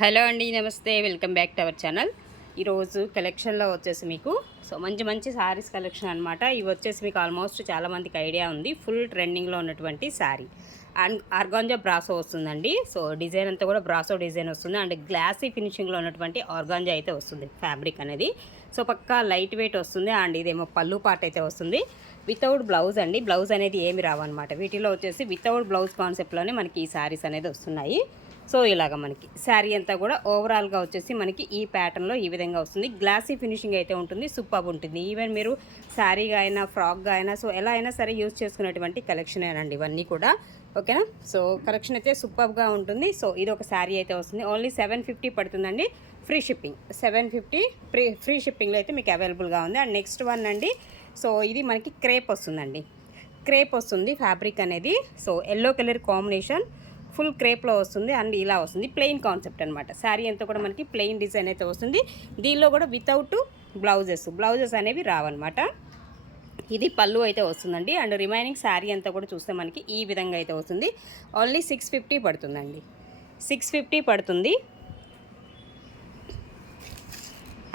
Hello అండి, నమస్తే. Welcome back to our channel. ఈరోజు కలెక్షన్లో వచ్చేసి మీకు మంచి మంచి శారీస్ కలెక్షన్ అనమాట. ఇవి వచ్చేసి మీకు ఆల్మోస్ట్ చాలామందికి ఐడియా ఉంది. ఫుల్ ట్రెండింగ్లో ఉన్నటువంటి శారీ అండ్ ఆర్గాంజా బ్రాసో వస్తుందండి. సో డిజైన్ అంతా కూడా బ్రాసో డిజైన్ వస్తుంది అండ్ గ్లాసీ ఫినిషింగ్లో ఉన్నటువంటి ఆర్గాంజా అయితే వస్తుంది ఫ్యాబ్రిక్ అనేది. సో పక్కా లైట్ వెయిట్ వస్తుంది అండ్ ఇదేమో పళ్ళు పార్ట్ అయితే వస్తుంది. వితౌట్ బ్లౌజ్ అండి. బ్లౌజ్ అనేది ఏమి రావన్నమాట. వీటిలో వచ్చేసి వితౌట్ బ్లౌజ్ కాన్సెప్ట్లోనే మనకి ఈ శారీస్ అనేది వస్తున్నాయి. సో ఇలాగ మనకి శారీ అంతా కూడా ఓవరాల్గా వచ్చేసి మనకి ఈ ప్యాటర్న్లో ఈ విధంగా వస్తుంది. గ్లాసీ ఫినిషింగ్ అయితే ఉంటుంది. సూపర్ ఉంటుంది. ఈవెన్ మీరు శారీగా అయినా ఫ్రాక్గా అయినా సో ఎలా అయినా సరే యూజ్ చేసుకునేటువంటి కలెక్షనేనండి ఇవన్నీ కూడా. ఓకేనా. సో కలెక్షన్ అయితే సూపర్గా ఉంటుంది. సో ఇది ఒక శారీ అయితే వస్తుంది. ఓన్లీ 750 పడుతుందండి. ఫ్రీ షిప్పింగ్ 750 ఫ్రీ షిప్పింగ్లో అయితే మీకు అవైలబుల్గా ఉంది. అండ్ నెక్స్ట్ వన్ అండి. సో ఇది మనకి క్రేప్ వస్తుందండి. క్రేప్ వస్తుంది ఫ్యాబ్రిక్ అనేది. So yellow colour combination full క్రేప్లో వస్తుంది అండ్ ఇలా వస్తుంది. ప్లెయిన్ కాన్సెప్ట్ అనమాట. శారీ అంతా కూడా మనకి ప్లెయిన్ డిజైన్ అయితే వస్తుంది. దీనిలో కూడా వితౌట్ బ్లౌజెస్ అనేవి రావన్నమాట. ఇది పళ్ళు అయితే వస్తుందండి. అండ్ రిమైనింగ్ శారీ అంతా కూడా చూస్తే మనకి ఈ విధంగా అయితే వస్తుంది. ఓన్లీ 650 పడుతుందండి. 650 పడుతుంది.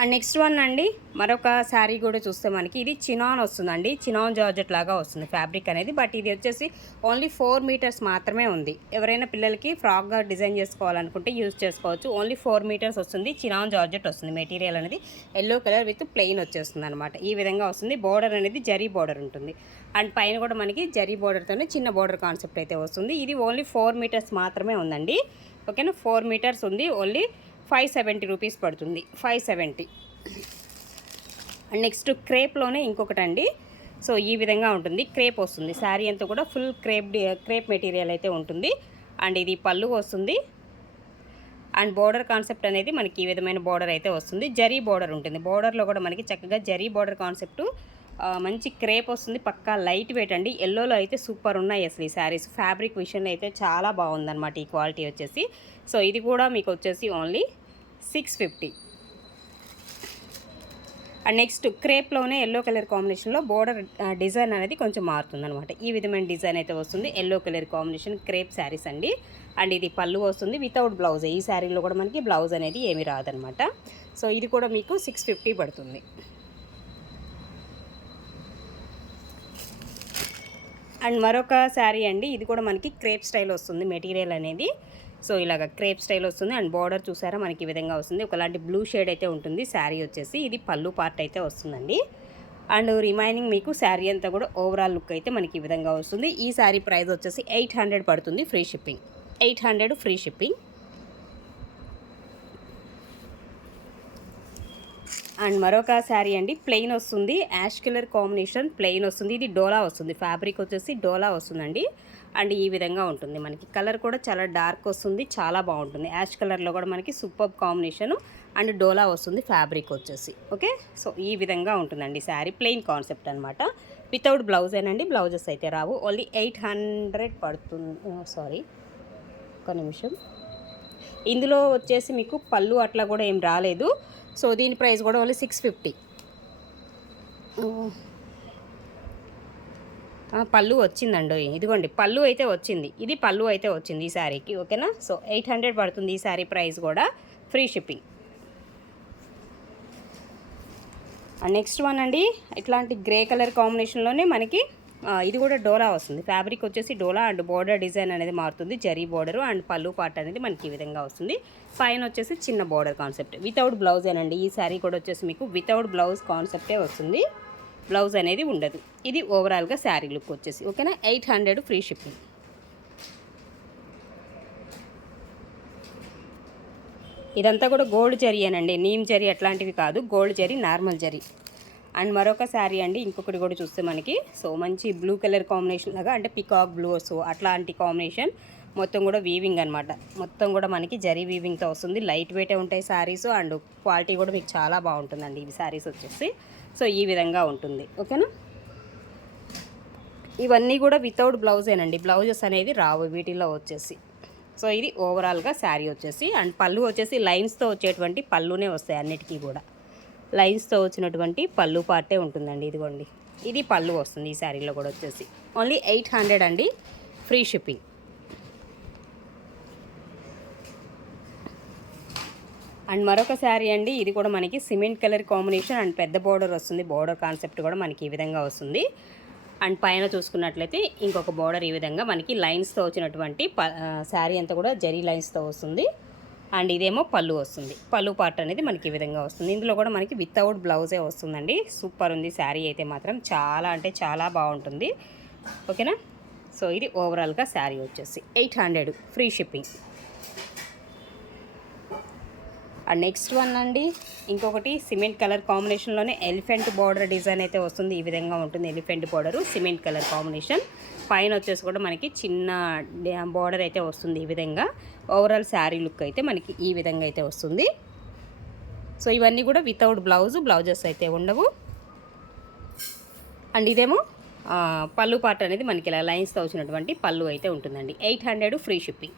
అండ్ నెక్స్ట్ వన్ అండి, మరొక శారీ కూడా చూస్తే మనకి ఇది చినాన్ వస్తుందండి. చినాన్ జార్జెట్ లాగా వస్తుంది ఫ్యాబ్రిక్ అనేది. బట్ ఇది వచ్చేసి ఓన్లీ 4 మీటర్స్ మాత్రమే ఉంది. ఎవరైనా పిల్లలకి ఫ్రాక్గా డిజైన్ చేసుకోవాలనుకుంటే యూజ్ చేసుకోవచ్చు. ఓన్లీ 4 మీటర్స్ వస్తుంది. చినాన్ జార్జెట్ వస్తుంది. మెటీరియల్ అనేది ఎల్లో కలర్ విత్ ప్లెయిన్ వచ్చేస్తుంది అనమాట. ఈ విధంగా వస్తుంది. బోర్డర్ అనేది జరీ బోర్డర్ ఉంటుంది. అండ్ పైన కూడా మనకి జరీ బోర్డర్తోనే చిన్న బోర్డర్ కాన్సెప్ట్ అయితే వస్తుంది. ఇది ఓన్లీ 4 మీటర్స్ మాత్రమే ఉందండి. ఓకేనా. 4 మీటర్స్ ఉంది. ఓన్లీ 570 రూపీస్ పడుతుంది. 570. అండ్ నెక్స్ట్ క్రేప్లోనే ఇంకొకటి అండి. సో ఈ విధంగా ఉంటుంది. క్రేప్ వస్తుంది. శారీ అంతా కూడా ఫుల్ క్రేప్ మెటీరియల్ అయితే ఉంటుంది. అండ్ ఇది పళ్ళు వస్తుంది. అండ్ బోర్డర్ కాన్సెప్ట్ అనేది మనకి ఈ విధమైన బోర్డర్ అయితే వస్తుంది. జరీ బోర్డర్ ఉంటుంది. బోర్డర్లో కూడా మనకి చక్కగా జరీ బోర్డర్ కాన్సెప్ట్ మంచి క్రేప్ వస్తుంది. పక్కా లైట్ వెయిట్ అండి. ఎల్లోలో అయితే సూపర్ ఉన్నాయి అసలు ఈ శారీస్. ఫ్యాబ్రిక్ విషయంలో అయితే చాలా బాగుందన్నమాట ఈ క్వాలిటీ వచ్చేసి. సో ఇది కూడా మీకు వచ్చేసి ఓన్లీ 650. అండ్ నెక్స్ట్ క్రేప్లోనే ఎల్లో కలర్ కాంబినేషన్లో బోర్డర్ డిజైన్ అనేది కొంచెం మారుతుంది అనమాట. ఈ విధమైన డిజైన్ అయితే వస్తుంది. Yellow colour combination crepe saris అండి. అండ్ ఇది పళ్ళు వస్తుంది వితౌట్ బ్లౌజ్. ఈ శారీలో కూడా మనకి బ్లౌజ్ అనేది ఏమీ రాదనమాట. సో ఇది కూడా మీకు 650 పడుతుంది. అండ్ మరొక శారీ అండి. ఇది కూడా మనకి క్రేప్ స్టైల్ వస్తుంది మెటీరియల్ అనేది. సో ఇలాగ క్రేప్ స్టైల్ వస్తుంది. అండ్ బార్డర్ చూసారా మనకి ఈ విధంగా వస్తుంది. ఒకలాంటి బ్లూ షేడ్ అయితే ఉంటుంది శారీ వచ్చేసి. ఇది పళ్ళు పార్ట్ అయితే వస్తుందండి. అండ్ రిమైనింగ్ మీకు శారీ అంతా కూడా ఓవరాల్ లుక్ అయితే మనకి ఈ విధంగా వస్తుంది. ఈ శారీ ప్రైస్ వచ్చేసి 800 పడుతుంది. Free shipping. 800 free shipping. And మరొక శారీ అండి. ప్లెయిన్ వస్తుంది. యాష్ కలర్ కాంబినేషన్ ప్లెయిన్ వస్తుంది. ఇది డోలా వస్తుంది. ఫ్యాబ్రిక్ వచ్చేసి డోలా వస్తుందండి. అండ్ ఈ విధంగా ఉంటుంది. మనకి కలర్ కూడా చాలా డార్క్ వస్తుంది. చాలా బాగుంటుంది. యాష్ కలర్లో కూడా మనకి సూపర్ కాంబినేషను. అండ్ డోలా వస్తుంది ఫ్యాబ్రిక్ వచ్చేసి. ఓకే. సో ఈ విధంగా ఉంటుందండి శారీ. ప్లెయిన్ కాన్సెప్ట్ అనమాట. వితౌట్ బ్లౌజ్ ఏనండి. బ్లౌజెస్ అయితే రావు. ఓన్లీ 800 పడుతుంది. సారీ ఒక నిమిషం. ఇందులో వచ్చేసి మీకు పళ్ళు అట్లా కూడా ఏం రాలేదు. సో దీని ప్రైస్ కూడా ఓన్లీ 650. పళ్ళు వచ్చిందండి. ఇదిగోండి పళ్ళు అయితే వచ్చింది. ఇది పళ్ళు అయితే వచ్చింది ఈ శారీకి. ఓకేనా. సో 800 పడుతుంది ఈ శారీ ప్రైస్ కూడా. Free shipping. And next one అండి. ఇట్లాంటి గ్రే కలర్ కాంబినేషన్లోనే మనకి ఇది కూడా డోలా వస్తుంది. ఫ్యాబ్రిక్ వచ్చేసి డోలా అండ్ బోర్డర్ డిజైన్ అనేది మారుతుంది. జరీ బోర్డరు అండ్ పళ్ళు పార్ట్ అనేది మనకి ఈ విధంగా వస్తుంది. పైన వచ్చేసి చిన్న బోర్డర్ కాన్సెప్ట్ వితౌట్ బ్లౌజ్ ఏనండి. ఈ శారీ కూడా వచ్చేసి మీకు వితౌట్ బ్లౌజ్ కాన్సెప్టే వస్తుంది. బ్లౌజ్ అనేది ఉండదు. ఇది ఓవరాల్గా శారీ లుక్ వచ్చేసి. ఓకేనా. 800 ఫ్రీ షిప్పింగ్. ఇదంతా కూడా గోల్డ్ జరీ అనండి. నీమ్ జరీ అట్లాంటివి కాదు. Gold zari, normal zari. And మరొక శారీ అండి. ఇంకొకటి కూడా చూస్తే మనకి సో మంచి బ్లూ కలర్ కాంబినేషన్ లాగా అంటే పికాక్ బ్లూ సో అట్లాంటి కాంబినేషన్. మొత్తం కూడా వీవింగ్ అనమాట. మొత్తం కూడా మనకి జరీ వీవింగ్తో వస్తుంది. లైట్ వెయిటే ఉంటాయి శారీస్. అండ్ క్వాలిటీ కూడా మీకు చాలా బాగుంటుందండి ఇవి శారీస్ వచ్చేసి. సో ఈ విధంగా ఉంటుంది. ఓకేనా. ఇవన్నీ కూడా వితౌట్ బ్లౌజేనండి. బ్లౌజెస్ అనేది రావు వీటిల్లో వచ్చేసి. సో ఇది ఓవరాల్గా శారీ వచ్చేసి. అండ్ పళ్ళు వచ్చేసి లైన్స్తో వచ్చేటువంటి పళ్ళునే వస్తాయి అన్నిటికీ కూడా. లైన్స్తో వచ్చినటువంటి పళ్ళు పార్టే ఉంటుందండి. ఇదిగోండి ఇది పళ్ళు వస్తుంది ఈ శారీలో కూడా వచ్చేసి. ఓన్లీ 800 అండి. Free shipping. అండ్ మరొక శారీ అండి, ఇది కూడా మనకి సిమెంట్ కలర్ కాంబినేషన్ అండ్ పెద్ద బోర్డర్ వస్తుంది. బోర్డర్ కాన్సెప్ట్ కూడా మనకి ఈ విధంగా వస్తుంది. అండ్ పైన చూసుకున్నట్లయితే ఇంకొక బోర్డర్ ఈ విధంగా మనకి లైన్స్తో వచ్చినటువంటి శారీ అంతా కూడా జరీ లైన్స్తో వస్తుంది. అండ్ ఇదేమో పళ్ళు వస్తుంది. పళ్ళు పార్ట్ అనేది మనకి ఈ విధంగా వస్తుంది. ఇందులో కూడా మనకి వితౌట్ బ్లౌజే వస్తుందండి. సూపర్ ఉంది శారీ అయితే మాత్రం, చాలా అంటే చాలా బాగుంటుంది. ఓకేనా. సో ఇది ఓవరాల్గా శారీ వచ్చేసి 800 free shipping. And next one అండి, ఇంకొకటి సిమెంట్ కలర్ కాంబినేషన్లోనే ఎలిఫెంట్ బార్డర్ డిజైన్ అయితే వస్తుంది. ఈ విధంగా ఉంటుంది elephant border, cement colour combination. పైన వచ్చేసి కూడా మనకి చిన్న బార్డర్ అయితే వస్తుంది ఈ విధంగా. ఓవరాల్ శారీ లుక్ అయితే మనకి ఈ విధంగా అయితే వస్తుంది. సో ఇవన్నీ కూడా వితౌట్ బ్లౌజెస్ అయితే ఉండవు. అండ్ ఇదేమో పళ్ళు పార్ట్ అనేది మనకి ఇలా లైన్స్తో వచ్చినటువంటి పళ్ళు అయితే ఉంటుందండి. 800 ఫ్రీ షిప్పింగ్.